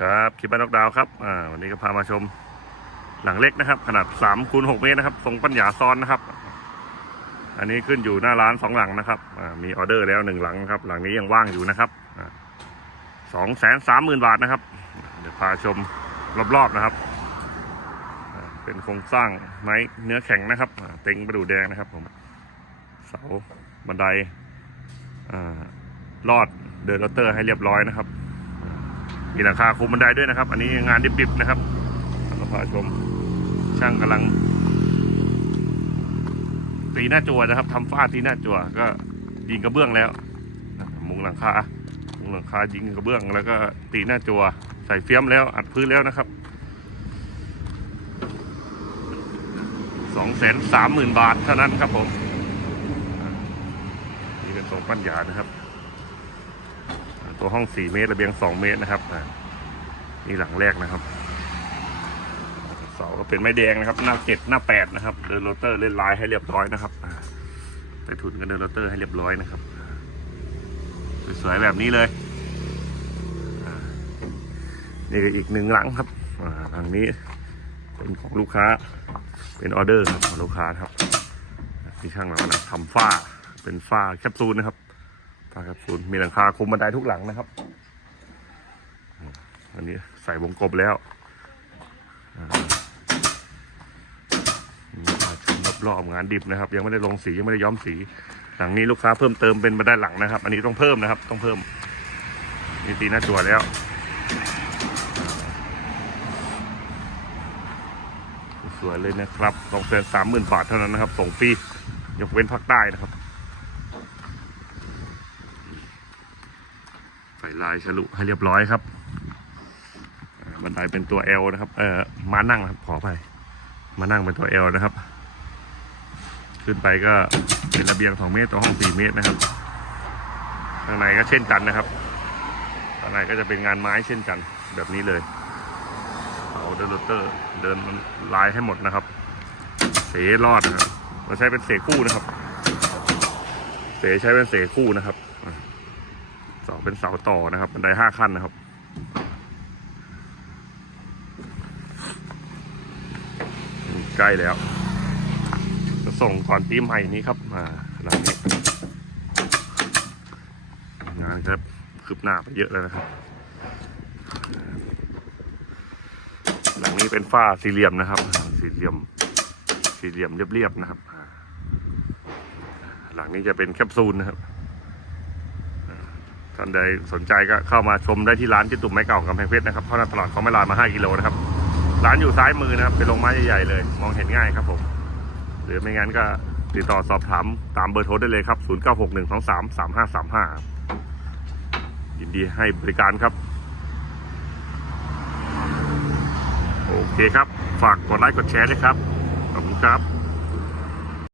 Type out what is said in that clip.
ครับคลิปบ้านนกดาวครับอ่าวันนี้ก็พามาชมหลังเล็กนะครับ ขนาด3คูณ6เมตรนะครับทรงปัญญาซ้อนนะครับ อันนี้ขึ้นอยู่หน้าร้านสองหลังนะครับอ่ามีออเดอร์แล้วหนึ่งหลังครับ หลังนี้ยังว่างอยู่นะครับสองแสนสามหมื่นบาทนะครับ เดี๋ยวพาชมรอบๆนะครับ เป็นโครงสร้างไม้เนื้อแข็งนะครับเต็งประดูแดงนะครับผมเสาบันไดอลอดเดินรถเตอร์ให้เรียบร้อยนะครับ มีหลังคาคุมบันไดด้วยนะครับ อันนี้งานดิบๆนะครับเราพาชมช่างกำลัง ตีหน้าจั่วนะครับทำฝ้าตีหน้าจั่วก็ยิงกระเบื้องแล้วมุงหลังคามุงหลังคายิงกระเบื้อง แล้วก็ตีหน้าจั่วใส่เฟียมแล้ว อัดพื้นแล้วนะครับสองแสนสามหมื่นบาทเท่านั้นครับผมนี่เป็นทรงปัญญานะครับ ตัวห้อง 4 เมตรระเบียง 2 เมตรนะครับอ่านี่หลังแรกนะครับเสาก็เป็นไม้แดงนะครับ หน้าเจ็ดหน้าแปดนะครับ เดินโรเตอร์เล่นลายให้เรียบร้อยนะครับอ่าใต้ถุนก็เดินโรเตอร์ให้เรียบร้อยนะครับสวยๆแบบนี้เลยอ่านี่ก็อีกหนึ่งหลังครับอ่าหลังนี้เป็นของลูกค้า เป็นออเดอร์ครับของลูกค้าครับที่ช่างเรากำลังทำฝ้าเป็นฝ้าแคปซูลนะครับ ฝ้าแคปซูลมีหลังคาคุมบันไดทุกหลังนะครับ อันนี้ใส่วงกบแล้วอ่ามีมาชมรอบๆงานดิบนะครับ ยังไม่ได้ลงสียังไม่ได้ย้อมสี หลังนี้ลูกค้าเพิ่มเติมเป็นบันไดหลังนะครับ อันนี้ต้องเพิ่มนะครับ ต้องเพิ่มมีตีหน้าจั่วแล้วสวยเลยนะครับสองแสนสามหมื่นบาทเท่านั้นนะครับส่งฟรียกเว้นภาคใต้นะครับ ใส่ ลายฉลุให้เรียบร้อยครับบันไดเป็นตัว L นะครับเออมานั่งครับขอไปมานั่งเป็นตัว L นะครับ ขึ้นไปก็เป็นระเบียง 2 เมตรตัวห้อง 4 เมตรนะครับข้างในก็เช่นกันนะครับข้างในก็จะเป็นงานไม้เช่นกันแบบนี้เลยเอาเดินโรเตอร์เดินลายให้หมดนะครับ เสรอดนะครับเราใช้เป็นเสคู่นะครับ เสใช้เป็นเสคู่นะครับาเป็นเสาต่อนะครับบันไดห้าขั้นนะครับ ใกล้แล้ว จะส่งก่อนปีใหม่นี้ครับมาหลังนี้งานครับคืบหน้าไปเยอะแล้วนะครับ หลังนี้เป็นฝ้าสี่เหลี่ยมนะครับ สี่เหลี่ยม สี่เหลี่ยมเรียบๆนะครับ หลังนี้จะเป็นแคปซูลนะครับ ท่านใดสนใจก็เข้ามาชมได้ที่ร้านที่ตุ่มไม้เก่ากำแพงเพชรนะครับเข้าหน้าตลาดเขาไม่ลานมา 5 กิโลนะครับ ร้านอยู่ซ้ายมือนะครับ เป็นโรงไม้ใหญ่ๆเลย มองเห็นง่ายครับผม หรือไม่งั้นก็ติดต่อสอบถามตามเบอร์โทรได้เลยครับ 0961233535 ยินดีให้บริการครับ โอเคครับ ฝากกดไลค์กดแชร์ด้วยครับ ขอบคุณครับ